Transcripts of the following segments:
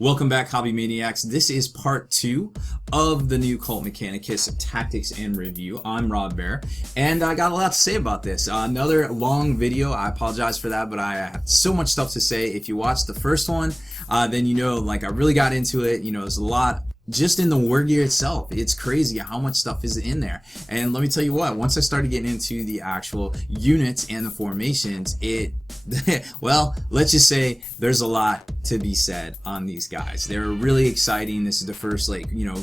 Welcome back, Hobby Maniacs. This is part 2 of the new Cult Mechanicus Tactics and Review. I'm Rob Bear, and I got a lot to say about this. Another long video. I apologize for that, but I have so much stuff to say. If you watched the first one, then you know, like, I really got into it. You know, there's a lot just in the war gear itself. It's crazy how much stuff is in there. And let me tell you what, once I started getting into the actual units and the formations, well, let's just say there's a lot to be said on these guys. They're really exciting. This is the first, like, you know,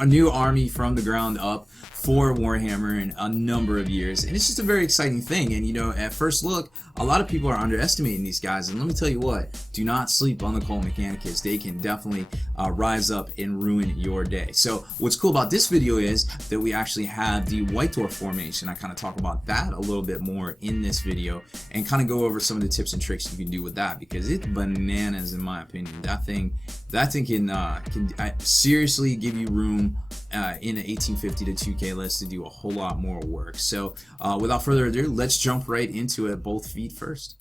a new army from the ground up for Warhammer in a number of years, and it's just a very exciting thing. And you know, at first look, a lot of people are underestimating these guys, and let me tell you what, do not sleep on the Cult Mechanicus. They can definitely rise up and ruin your day. So what's cool about this video is that we actually have the White Dwarf formation. I kind of talk about that a little bit more in this video and kind of go over some of the tips and tricks you can do with that, because it's bananas in my opinion. That thing can seriously give you room in an 1850 to 2K list to do a whole lot more work. So without further ado, let's jump right into it, both feet first.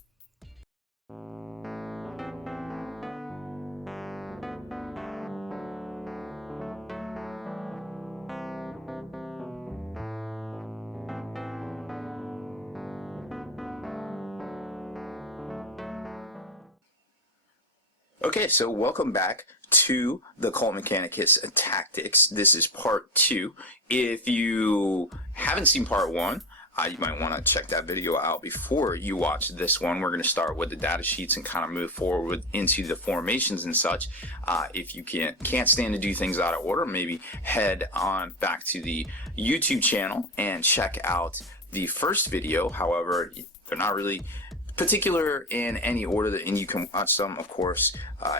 Okay, so welcome back to the Cult Mechanicus Tactics. This is part 2. If you haven't seen part 1, you might want to check that video out before you watch this one. We're going to start with the data sheets and kind of move forward into the formations and such. If you can't stand to do things out of order, maybe head on back to the YouTube channel and check out the first video. However, they're not really particular in any order, and you can watch them, of course,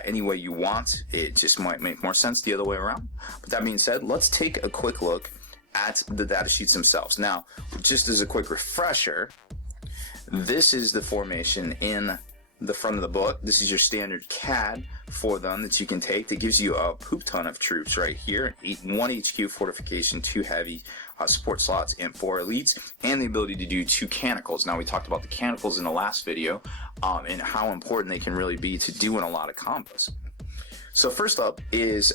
any way you want. It just might make more sense the other way around. But that being said, let's take a quick look at the data sheets themselves. Now, just as a quick refresher, this is the formation in the front of the book. This is your standard CAD for them that you can take. That gives you a poop ton of troops right here. 1 HQ fortification, 2 heavy support slots, and 4 elites, and the ability to do 2 canicles. Now, we talked about the canicles in the last video and how important they can really be to doing a lot of combos. So first up is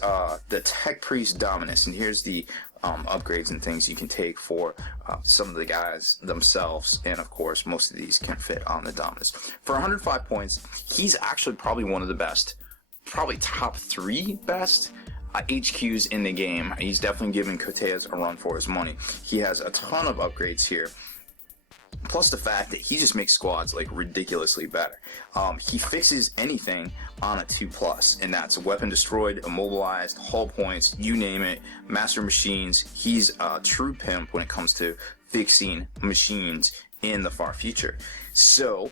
the Tech Priest Dominus, and here's the upgrades and things you can take for some of the guys themselves, and of course most of these can fit on the Dominus. For 105 points, he's actually probably one of the best, probably top 3 best HQs in the game. He's definitely giving Coteas a run for his money. He has a ton of upgrades here, plus the fact that he just makes squads like ridiculously better. He fixes anything on a 2+, and that's weapon destroyed, immobilized, hull points, you name it, master machines. He's a true pimp when it comes to fixing machines in the far future. So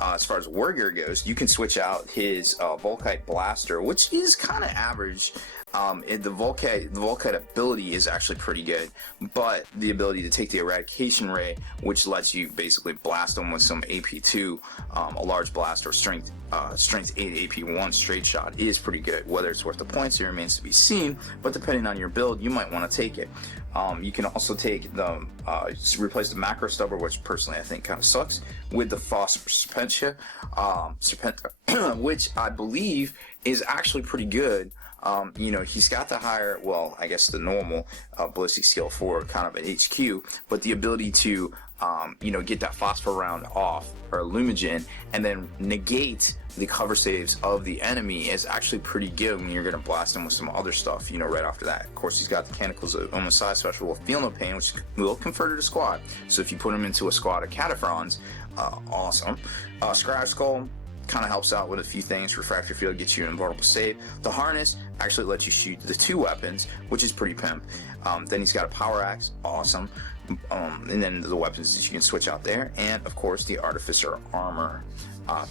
as far as war gear goes, you can switch out his Volkite blaster, which is kind of average. The Volkite ability is actually pretty good, but the ability to take the eradication ray, which lets you basically blast them with some AP2, a large blast, or strength 8 AP1 straight shot, is pretty good. Whether it's worth the points, it remains to be seen, but depending on your build, you might want to take it. You can also take the replace the macro stubber, which personally I think kind of sucks, with the Serpentia, which I believe is actually pretty good. You know, he's got the higher, well, I guess the normal ballistic skill for kind of an HQ, but the ability to, you know, get that phosphor round off, or Lumigen, and then negate the cover saves of the enemy is actually pretty good when you're going to blast him with some other stuff, you know, right after that. Of course, he's got the Canicles on the side special with Feel No Pain, which will convert to squad. So if you put him into a squad of Kataphrons, awesome. Scribe Skull kind of helps out with a few things. Refractor Field gets you an invulnerable save. The Harness actually lets you shoot the 2 weapons, which is pretty pimp. Then he's got a Power Axe, awesome. And then the weapons that you can switch out there, and of course the Artificer Armor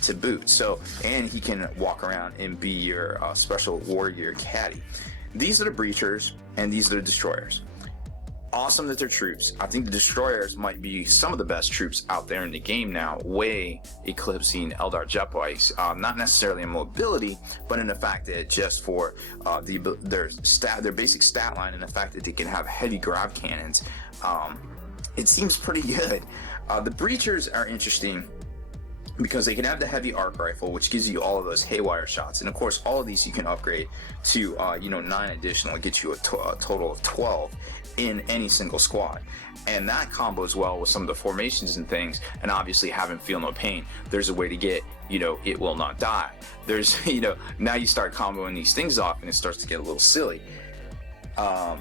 to boot. So, and he can walk around and be your special warrior caddy. These are the Breachers, and these are the Destroyers. Awesome that they're troops. I think the Destroyers might be some of the best troops out there in the game now, way eclipsing Eldar jet bikes. Not necessarily in mobility, but in the fact that just for their basic stat line, and the fact that they can have heavy grav cannons, it seems pretty good. The Breachers are interesting because they can have the heavy arc rifle, which gives you all of those haywire shots, and of course all of these you can upgrade to 9 additional. It gets you a total of 12 in any single squad, and that combos well with some of the formations and things. And obviously having feel no pain, there's a way to get it will not die. There's now you start comboing these things off and it starts to get a little silly.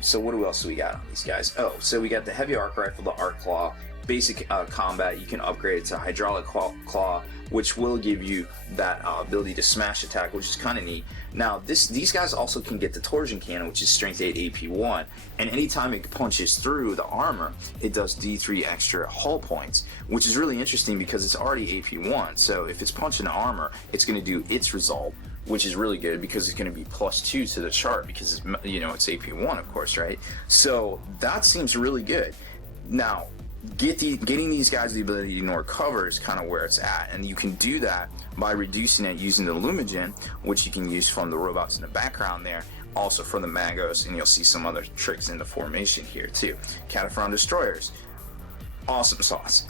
So what else do we got on these guys? Oh, so we got the heavy arc rifle, the arc claw. Basic combat, you can upgrade it to hydraulic claw, which will give you that ability to smash attack, which is kind of neat. Now these guys also can get the torsion cannon, which is strength 8 AP1, and anytime it punches through the armor, it does D3 extra hull points, which is really interesting because it's already AP1. So if it's punching the armor, it's going to do its result, which is really good because it's going to be +2 to the chart because it's it's AP1, of course, right? So that seems really good. Now getting these guys the ability to ignore cover is kind of where it's at, and you can do that by reducing it using the Lumigen, which you can use from the robots in the background there, also from the Magos, and you'll see some other tricks in the formation here too. Kataphron destroyers, awesome sauce.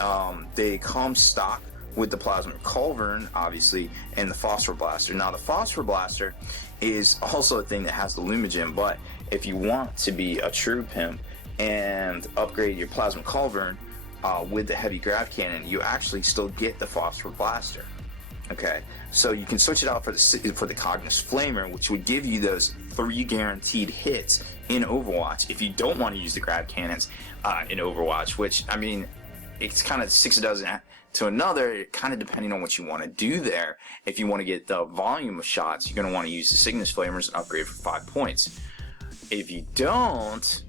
They come stock with the Plasma Culverin, obviously, and the Phosphor Blaster. Now the Phosphor Blaster is also a thing that has the Lumigen, but if you want to be a true pimp and upgrade your Plasma Culverin with the heavy grav cannon, you actually still get the Phosphor Blaster. Okay, so you can switch it out for the Cognis Flamer, which would give you those 3 guaranteed hits in Overwatch if you don't want to use the grav cannons in Overwatch, which, I mean, it's kind of 6 a dozen to another, kind of depending on what you want to do there. If you want to get the volume of shots, you're going to want to use the Cygnus Flamers and upgrade for 5 points. If you don't,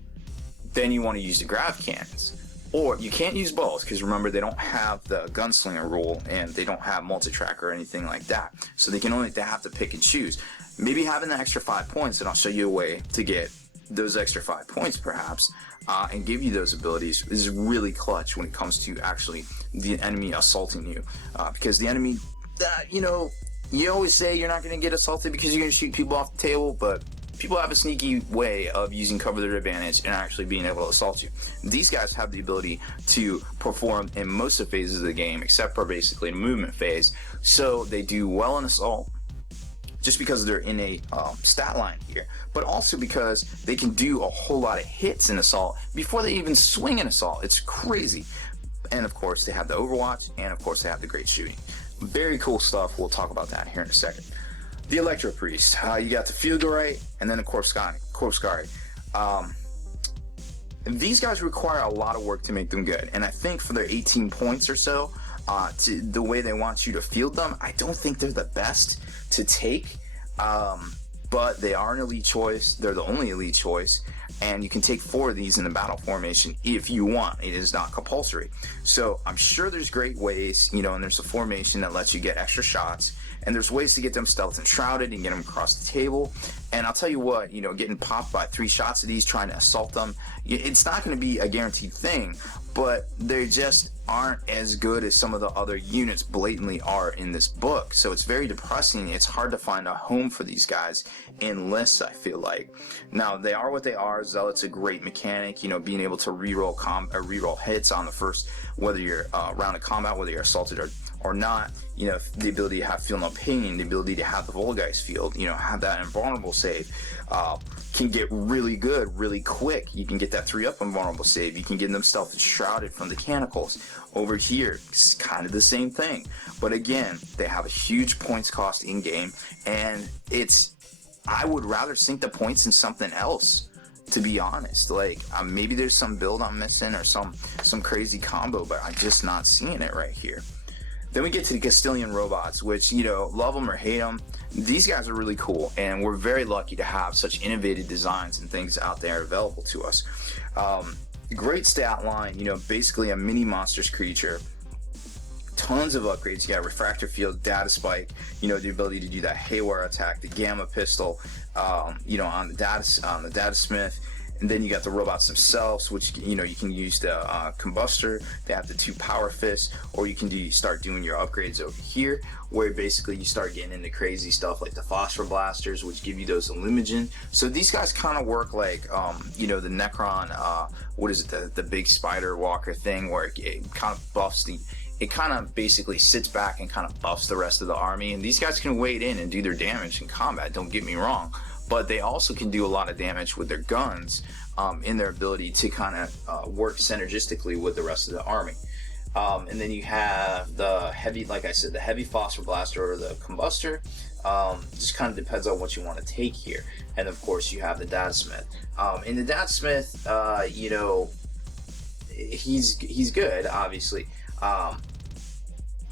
then you want to use the grav cannons. Or you can't use both, because remember, they don't have the gunslinger rule and they don't have multi-track or anything like that. So they have to pick and choose. Maybe having the extra 5 points, and I'll show you a way to get those extra 5 points perhaps, and give you those abilities, is really clutch when it comes to actually the enemy assaulting you. Because the enemy, you always say you're not going to get assaulted because you're going to shoot people off the table, but people have a sneaky way of using cover to their advantage and actually being able to assault you. These guys have the ability to perform in most of the phases of the game, except for basically the movement phase. So they do well in assault, just because they're in a stat line here, but also because they can do a whole lot of hits in assault before they even swing in assault. It's crazy. And of course, they have the Overwatch, and of course, they have the great shooting. Very cool stuff. We'll talk about that here in a second. The Electro Priest. You got the Fulgurite, and then the Corpse Guard. These guys require a lot of work to make them good, and I think for their 18 points or so, the way they want you to field them, I don't think they're the best to take, but they are an elite choice. They're the only elite choice, and you can take 4 of these in the battle formation if you want. It is not compulsory. So I'm sure there's great ways, and there's a formation that lets you get extra shots, and there's ways to get them stealth and shrouded and get them across the table. And I'll tell you what, getting popped by 3 shots of these trying to assault them, it's not going to be a guaranteed thing, but they just aren't as good as some of the other units blatantly are in this book. So it's very depressing. It's hard to find a home for these guys in lists, I feel like. Now, they are what they are. Zealot's a great mechanic, being able to reroll hits on the first, whether you're round of combat, whether you're assaulted or not. The ability to have feel no pain, the ability to have the Volgeist field, have that invulnerable save, can get really good really quick. You can get that 3-up invulnerable save. You can get them stealth and shrouded from the Mechanicals. Over here, it's kind of the same thing, but again, they have a huge points cost in game, and I would rather sink the points in something else, to be honest. Like, maybe there's some build I'm missing or some crazy combo, but I'm just not seeing it right here. Then we get to the Castellan robots, which, love them or hate them, these guys are really cool, and we're very lucky to have such innovative designs and things out there available to us. Great stat line, basically a mini monsters creature. Tons of upgrades. You got Refractor Field, Data Spike, the ability to do that Haywire attack, the Gamma Pistol, on the Data Smith. And then you got the robots themselves, which you can use the Combustor. They have the 2 Power Fists, or you can start doing your upgrades over here, where basically you start getting into crazy stuff like the Phosphor Blasters, which give you those Illuminagen. So these guys kind of work like the Necron. What is it? The big Spider Walker thing, where it kind of buffs the it kind of basically sits back and kind of buffs the rest of the army. And these guys can wade in and do their damage in combat, don't get me wrong, but they also can do a lot of damage with their guns, in their ability to kind of work synergistically with the rest of the army. And then you have the heavy, like I said, the heavy phosphor blaster or the combustor. Just kind of depends on what you want to take here. And of course you have the data smith. And the data smith, you know, he's good, obviously.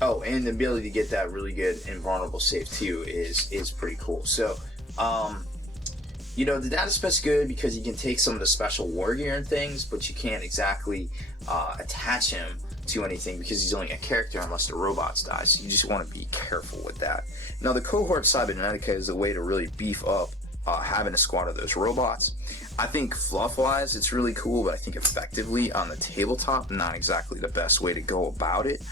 Oh, and the ability to get that really good invulnerable save too is pretty cool. So, you know, the data smith's good because you can take some of the special war gear and things, but you can't exactly attach him to anything because he's only a character unless the robots die. So you just want to be careful with that. Now, the cohort cybernetica is a way to really beef up having a squad of those robots. I think fluff-wise, it's really cool, but I think effectively on the tabletop, not exactly the best way to go about it.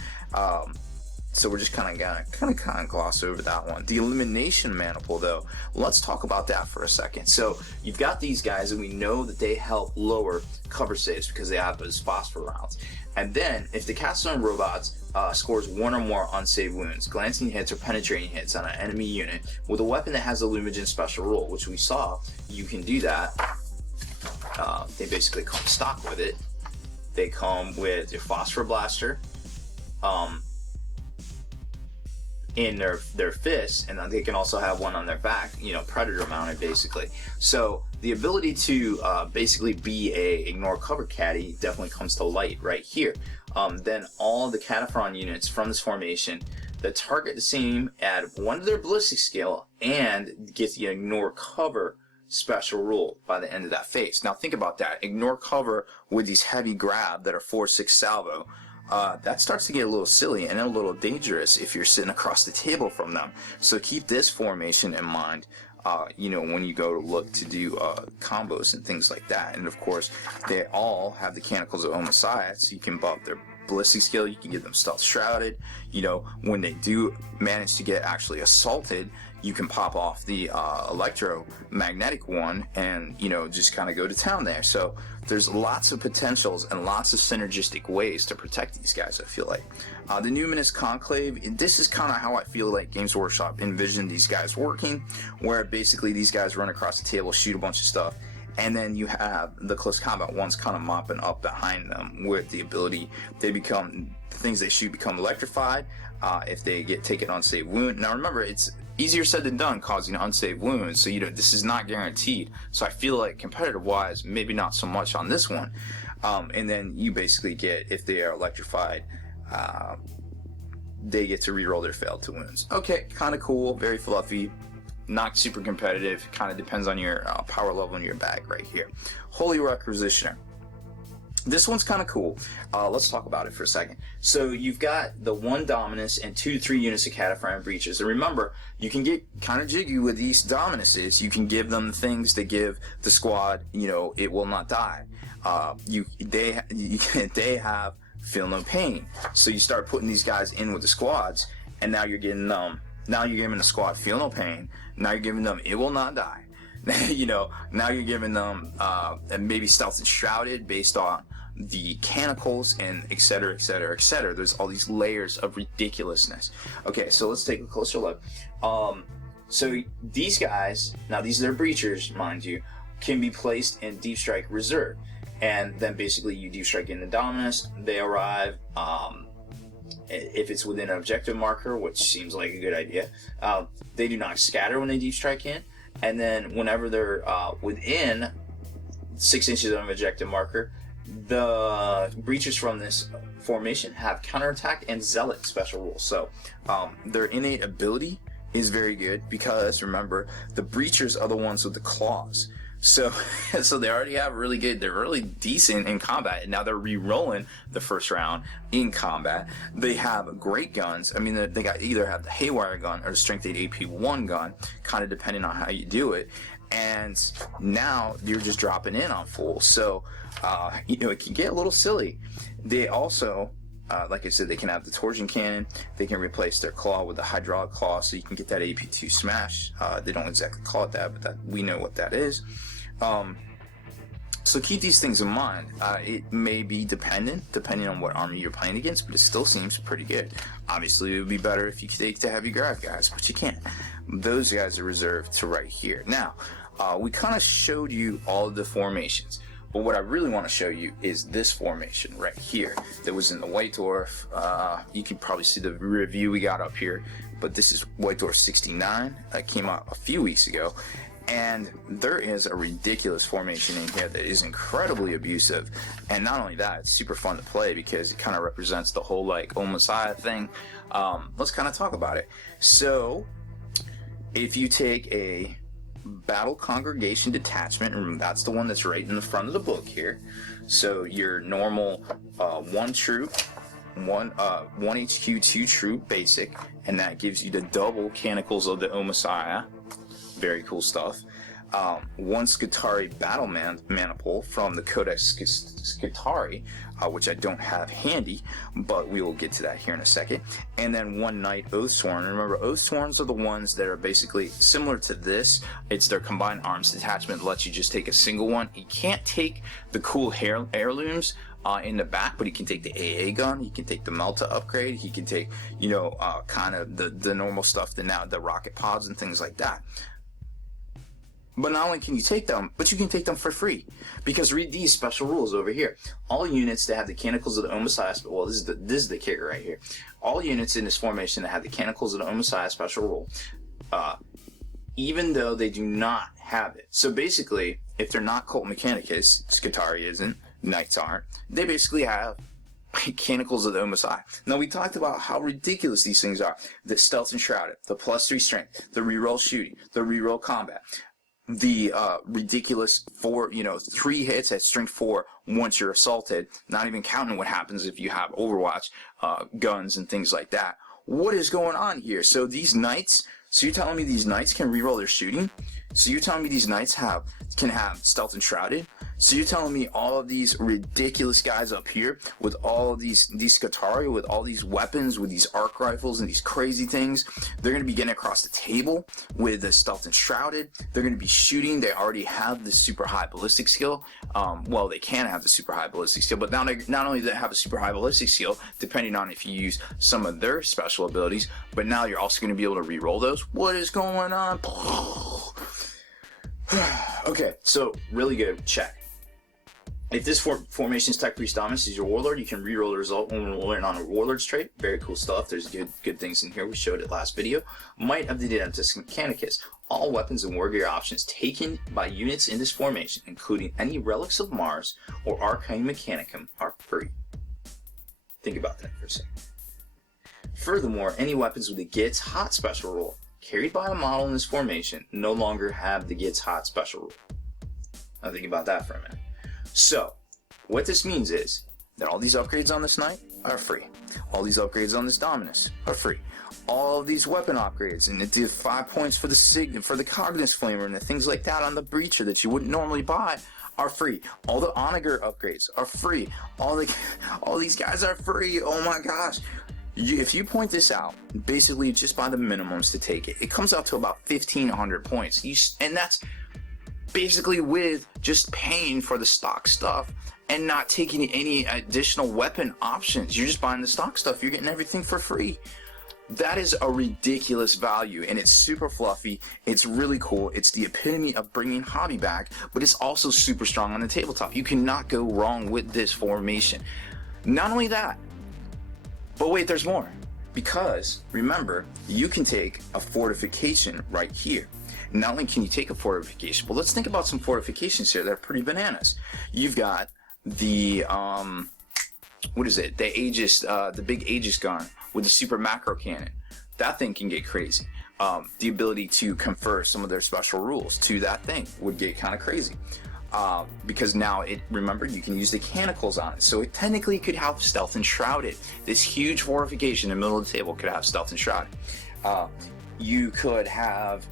So we're just kind of gloss over that one. The elimination maniple, though, let's talk about that for a second. So you've got these guys, and we know that they help lower cover saves because they have those phosphor rounds. And then, if the Castellan robots scores one or more unsaved wounds, glancing hits or penetrating hits on an enemy unit with a weapon that has the Lumigen special rule, which we saw, you can do that. They basically come stock with it. They come with your phosphor blaster, in their fists, and they can also have one on their back, you know, predator mounted basically. So the ability to basically be a ignore cover caddy definitely comes to light right here. Then all the Kataphron units from this formation that target the same add 1 to their ballistic skill and get the ignore cover special rule by the end of that phase. Now think about that. Ignore cover with these heavy grab that are 4-6 salvo. That starts to get a little silly and a little dangerous if you're sitting across the table from them. So keep this formation in mind, you know, when you go to look to do combos and things like that. And of course, they all have the Canticles of Homicide, so you can buff their ballistic skill, you can get them stealth shrouded. You know, when they do manage to get actually assaulted, you can pop off the Electro magnetic one and, you know, just kind of go to town there. So there's lots of potentials and lots of synergistic ways to protect these guys, I feel like. The Dominus Conclave, this is kind of how I feel like Games Workshop envisioned these guys working, where basically these guys run across the table, shoot a bunch of stuff, and then you have the close combat ones kind of mopping up behind them with the ability, the things they shoot become electrified if they take an unsaved wound. Now remember, it's easier said than done causing unsaved wounds, so you know this is not guaranteed. So I feel like competitive wise, maybe not so much on this one. And then you basically get, if they are electrified, they get to reroll their failed to wounds. Okay, kind of cool, very fluffy, not super competitive, kind of depends on your power level in your bag right here. Holy Requisitioner. This one's kind of cool. Let's talk about it for a second. So you've got the 1 Dominus and 2 to 3 units of Kataphron breaches. And remember, you can get kind of jiggy with these Dominuses. You can give them things that give the squad, you know, it will not die. They have feel no pain. So you start putting these guys in with the squads, and now you're getting them. Now you're giving the squad feel no pain. Now you're giving them it will not die. You know, now you're giving them maybe stealth and shrouded based on the canticles and etc, etc, etc. There's all these layers of ridiculousness. Okay, so let's take a closer look. So these guys, now these are their breachers, mind you, can be placed in Deep Strike Reserve, and then basically you Deep Strike in the Dominus. They arrive if it's within an objective marker, which seems like a good idea. They do not scatter when they Deep Strike in, and then whenever they're within 6 inches of an objective marker, the breachers from this formation have counterattack and zealot special rules. So their innate ability is very good because remember, the breachers are the ones with the claws. So they already have really good, they're really decent in combat, and now they're re-rolling the first round in combat. They have great guns. I mean, they either have the Haywire gun or the Strength 8 AP1 gun, kind of depending on how you do it. And now you're just dropping in on full. So, you know, it can get a little silly. They also, like I said, they can have the Torsion Cannon. They can replace their claw with the Hydraulic Claw, so you can get that AP2 smash. They don't exactly call it that, but we know what that is. So keep these things in mind. It may be depending on what army you're playing against, but it still seems pretty good. Obviously, it would be better if you could take the heavy grav guys, but you can't. Those guys are reserved to right here. Now, we kind of showed you all of the formations, but what I really want to show you is this formation right here that was in the White Dwarf. You can probably see the review we got up here, but this is White Dwarf 69. That came out a few weeks ago. And there is a ridiculous formation in here that is incredibly abusive. And not only that, it's super fun to play because it kind of represents the whole like O Messiah thing. Let's kind of talk about it. So, if you take a Battle Congregation Detachment, and that's the one that's right in the front of the book here. So your normal 1 troop, 1 HQ, 2 troop basic, and that gives you the double Canticles of the O Messiah. Very cool stuff. 1 Skitarii Battle Maniple from the Codex Skitarii, which I don't have handy, but we will get to that here in a second. And then 1 Knight Oathsworn. Remember, Oathsworns are the ones that are basically similar to this. It's their combined arms detachment that lets you just take a single one. You can't take the cool heirlooms in the back, but he can take the AA gun, he can take the Melta upgrade, he can take, you know, kind of the normal stuff, the rocket pods and things like that. But not only can you take them, but you can take them for free. Because read these special rules over here. All units that have the Canticles of the O Messiah, well, this is the kicker right here. All units in this formation that have the Canticles of the O Messiah special rule, even though they do not have it. So basically, if they're not Cult Mechanicus, Skitarii isn't, Knights aren't, they basically have Canticles of the O Messiah. Now, we talked about how ridiculous these things are. The Stealth and Shrouded, the +3 strength, the reroll shooting, the reroll combat, the ridiculous 3 hits at strength 4 once you're assaulted, not even counting what happens if you have Overwatch guns and things like that. What is going on here? So these knights, so you're telling me these knights can reroll their shooting? So you're telling me these knights can have Stealth and Shrouded? So you're telling me all of these ridiculous guys up here with all of these Skitarii, with all these weapons, with these arc rifles and these crazy things, they're going to be getting across the table with the Stealth and Shrouded. They're going to be shooting. They already have the super high ballistic skill. Well, they can have the super high ballistic skill, but not only do they have a super high ballistic skill, depending on if you use some of their special abilities, but now you're also going to be able to reroll those. What is going on? Okay, so really good. Check. If this formation's Tech Priest Dominus is your Warlord, you can reroll the result when rolling on a Warlord's trait. Very cool stuff. There's good things in here. We showed it last video. Might of the Dominus Mechanicus. All weapons and war gear options taken by units in this formation, including any relics of Mars or Arcane Mechanicum, are free. Think about that for a second. Furthermore, any weapons with the Gets Hot special rule carried by a model in this formation no longer have the Gets Hot special rule. Now think about that for a minute. So, what this means is that all these upgrades on this knight are free. All these upgrades on this Dominus are free. All of these weapon upgrades and the 5 points for the Signet, for the Cognis Flamer, and the things like that on the Breacher that you wouldn't normally buy are free. All the Onager upgrades are free. All these guys are free. Oh my gosh. If you point this out, basically just by the minimums to take it, it comes out to about 1,500 points. And that's basically with just paying for the stock stuff and not taking any additional weapon options. You're just buying the stock stuff. You're getting everything for free. That is a ridiculous value, and it's super fluffy. It's really cool. It's the epitome of bringing hobby back, but it's also super strong on the tabletop. You cannot go wrong with this formation. Not only that, but wait, there's more. Because, remember, you can take a fortification right here. Not only can you take a fortification, but let's think about some fortifications here that are pretty bananas. You've got the, the Aegis, the big Aegis gun with the super macro cannon. That thing can get crazy. The ability to confer some of their special rules to that thing would get kind of crazy. Because now remember, you can use the Canticles on it. So it technically could have Stealth and Shrouded. This huge fortification in the middle of the table could have Stealth and Shrouded. You could have,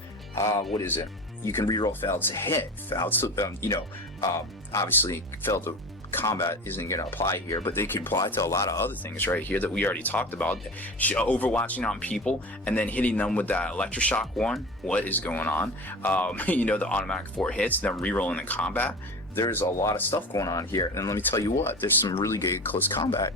you can reroll failed to hit. Obviously failed to combat isn't going to apply here, but they can apply to a lot of other things right here that we already talked about. Overwatching on people and then hitting them with that electroshock one. What is going on? The automatic 4 hits, then rerolling in combat. there's a lot of stuff going on here. And let me tell you what, there's some really good close combat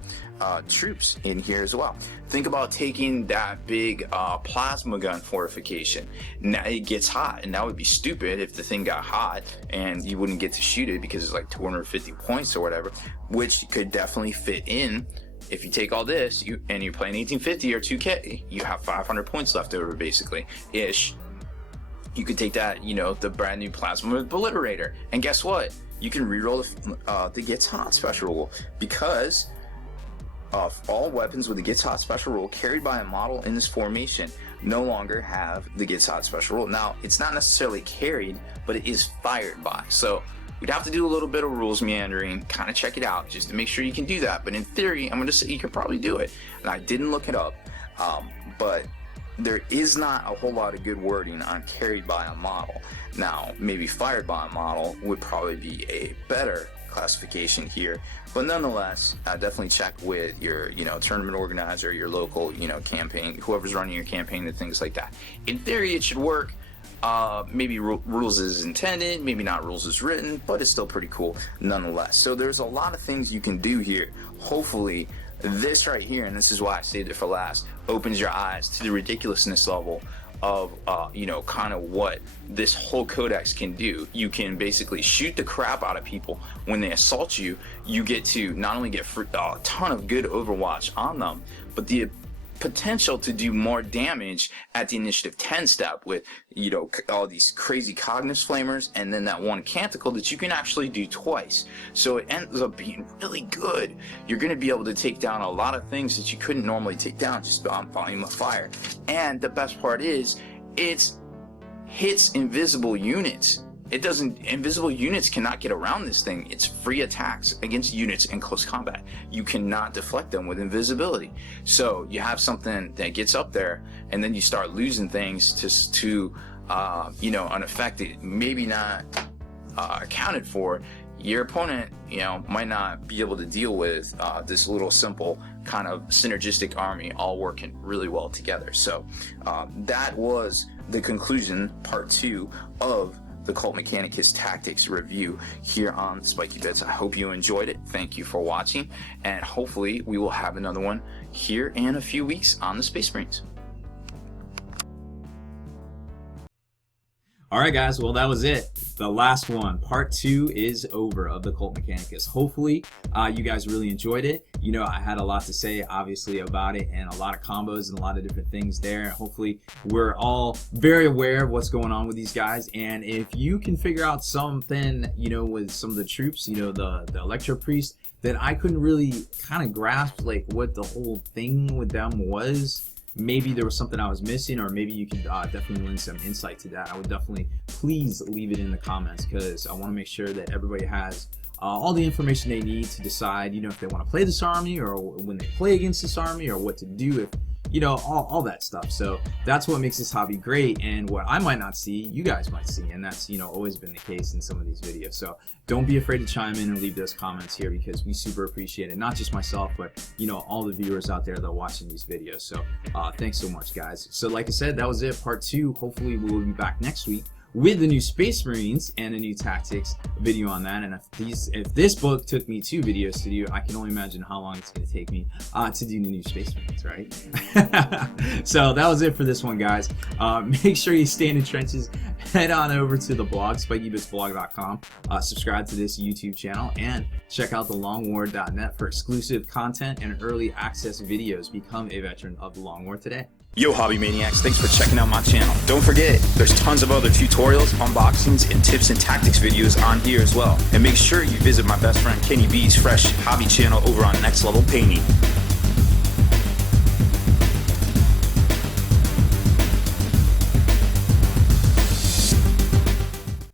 troops in here as well. Think about taking that big plasma gun fortification. Now it gets hot, and that would be stupid if the thing got hot and you wouldn't get to shoot it because it's like 250 points or whatever, which could definitely fit in. If you take all this and you're playing 1850 or 2K, you have 500 points left over, basically, ish. You could take that, you know, the brand new Plasma Obliterator, and guess what? You can reroll the Gets Hot special rule, because all weapons with the Gets Hot special rule carried by a model in this formation no longer have the Gets Hot special rule. Now, it's not necessarily carried, but it is fired by. So we'd have to do a little bit of rules meandering, kind of check it out just to make sure you can do that. But in theory, I'm going to say you can probably do it. And I didn't look it up, but there is not a whole lot of good wording on carried by a model. Now, maybe fired by a model would probably be a better classification here, but nonetheless, definitely check with your, you know, tournament organizer, your local, you know, campaign, whoever's running your campaign, and things like that. In theory, it should work. Maybe rules as intended, maybe not rules as written, but it's still pretty cool nonetheless. So there's a lot of things you can do here. Hopefully this right here, and this is why I saved it for last, opens your eyes to the ridiculousness level of you know, kind of what this whole codex can do. You can basically shoot the crap out of people when they assault you. You get to not only get a ton of good overwatch on them, but the potential to do more damage at the initiative 10 step with, you know, all these crazy Cognitus Flamers, and then that one Canticle that you can actually do twice. So it ends up being really good. You're going to be able to take down a lot of things that you couldn't normally take down just on volume of fire. And the best part is, it hits invisible units. It doesn't, invisible units cannot get around this thing. It's free attacks against units in close combat. You cannot deflect them with invisibility. So you have something that gets up there, and then you start losing things to you know, unaffected, maybe not accounted for. Your opponent, you know, might not be able to deal with this little simple kind of synergistic army all working really well together. So that was the conclusion, part 2 of the Cult Mechanicus Tactics review here on Spiky Bits. I hope you enjoyed it. Thank you for watching, and hopefully we will have another one here in a few weeks on the Space Marines. All right, guys. Well, that was it. The last one, part 2, is over of the Cult Mechanicus. Hopefully, you guys really enjoyed it. You know, I had a lot to say, obviously, about it, and a lot of combos and a lot of different things there. Hopefully, we're all very aware of what's going on with these guys. And if you can figure out something, you know, with some of the troops, you know, the Electro Priest, that I couldn't really kind of grasp, like, what the whole thing with them was. Maybe there was something I was missing, or maybe you could definitely lend some insight to that. I would definitely, please leave it in the comments, because I want to make sure that everybody has all the information they need to decide, you know, if they want to play this army, or when they play against this army, or what to do if, you know, all that stuff. So that's what makes this hobby great, and what I might not see, you guys might see, and that's, you know, always been the case in some of these videos. So don't be afraid to chime in and leave those comments here, because we super appreciate it. Not just myself, but, you know, all the viewers out there that are watching these videos. So thanks so much, guys. So like I said, that was it, part 2. Hopefully we will be back next week with the new Space Marines and a new tactics video on that. And if this book took me 2 videos to do, I can only imagine how long it's going to take me to do the new Space Marines, right? So that was it for this one, guys. Make sure you stay in the trenches. Head on over to the blog, spikybitsblog.com. Subscribe to this YouTube channel, and check out the longwar.net for exclusive content and early access videos. Become a veteran of the Long War today. Yo, Hobby Maniacs, thanks for checking out my channel. Don't forget, there's tons of other tutorials, unboxings, and tips and tactics videos on here as well. And make sure you visit my best friend Kenny B's fresh hobby channel over on Next Level Painting.